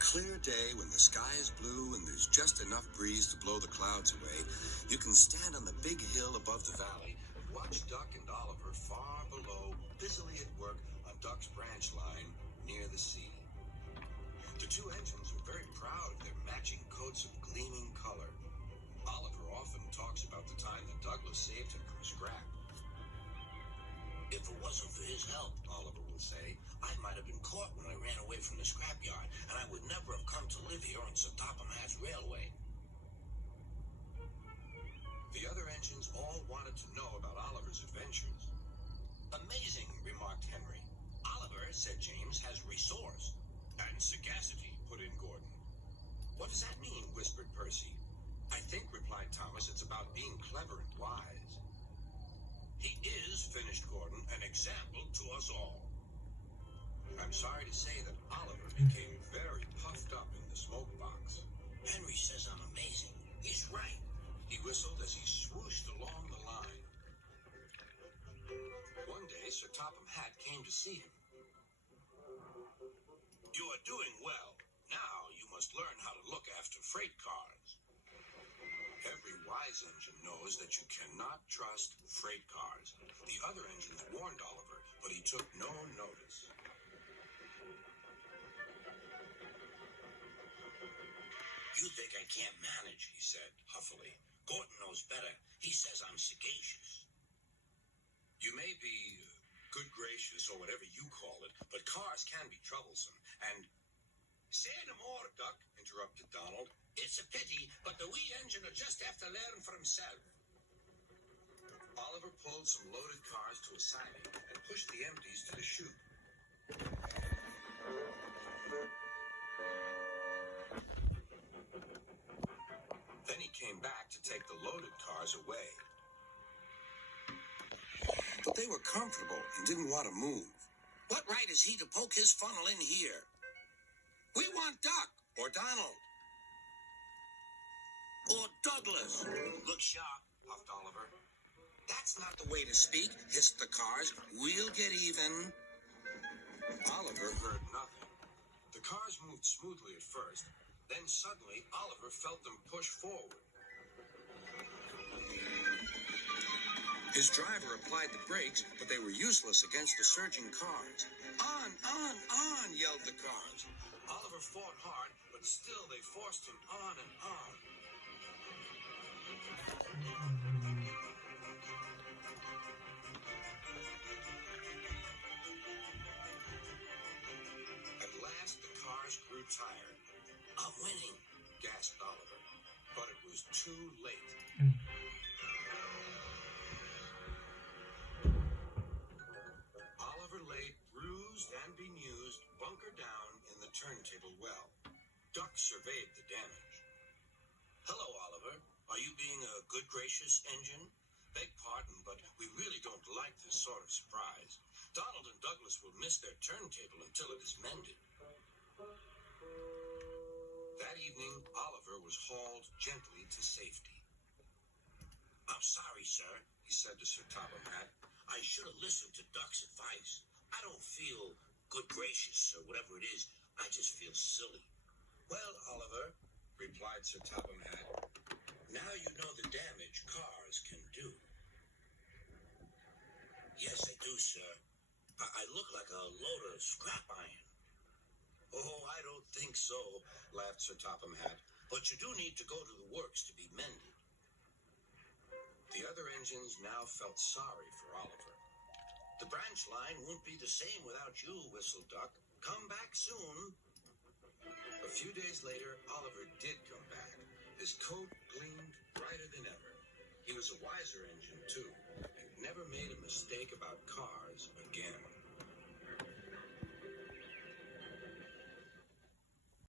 clear day when the sky is blue and there's just enough breeze to blow the clouds away, you can stand on the big hill above the valley and watch Duck and Oliver far below, busily at work on Duck's branch line near the sea. The two engines are very proud of their matching coats of gleaming color. Oliver often talks about the time that Douglas saved him from scrap. If it wasn't for his help, Oliver will say, I might have been caught when I ran away from the scrapyard, and I would never have come to live here on Topham Railway. The other engines all wanted to know about Oliver's adventures. Amazing, remarked Henry. Oliver, said James, has resource. And sagacity, put in Gordon. What does that mean? Whispered Percy. I think, replied Thomas, it's about being clever and wise. He is, finished Gordon, an example to us all. I'm sorry to say that Oliver became very puffed up in the smoke box. Henry says I'm amazing. He's right. He whistled as he swooshed along the line. One day, Sir Topham Hatt came to see him. You are doing well. Now you must learn how to look after freight cars. Every wise engine knows that you cannot trust freight cars. The other engines warned Oliver, but he took no notice. You think I can't manage, he said, huffily. Gordon knows better. He says I'm sagacious. You may be good gracious or whatever you call it, but cars can be troublesome, and... Say no more, Duck, interrupted Donald. It's a pity, but the wee engine will just have to learn for himself. Oliver pulled some loaded cars to a siding and pushed the empties to the chute. Then he came back to take the loaded cars away. But they were comfortable and didn't want to move. What right is he to poke his funnel in here? We want Duck, Or Donald. or Douglas. Look sharp, Puffed Oliver. that's not the way to speak, hissed the cars. We'll get even. Oliver heard nothing. The cars moved smoothly at first. Then suddenly, Oliver felt them push forward. His driver applied the brakes, but they were useless against the surging cars. On, yelled the cars. Oliver fought hard, but still they forced him on and on. At last, the cars grew tired. I'm winning. Gasped Oliver, but it was too late. Oliver lay bruised and bemused, bunker down in the turntable well. Duck surveyed the damage. Hello, Oliver. Are you being a good, gracious engine? Beg pardon, but we really don't like this sort of surprise. Donald and Douglas will miss their turntable until it is mended. That evening, Oliver was hauled gently to safety. I'm sorry, sir, He said to Sir Topham Hatt. I should have listened to Duck's advice. I don't feel good, gracious, or whatever it is. I just feel silly. Well, Oliver, replied Sir Topham Hatt, Now you know the damage cars can do. Yes, I do, sir. I look like a load of scrap iron. oh, I don't think so, laughed Sir Topham Hatt. But you do need to go to the works to be mended. The other engines now felt sorry for Oliver. The branch line won't be the same without you, whistled Duck. Come back soon. A few days later, Oliver did come back. His coat gleamed brighter than ever. He was a wiser engine, too, and never made a mistake about cars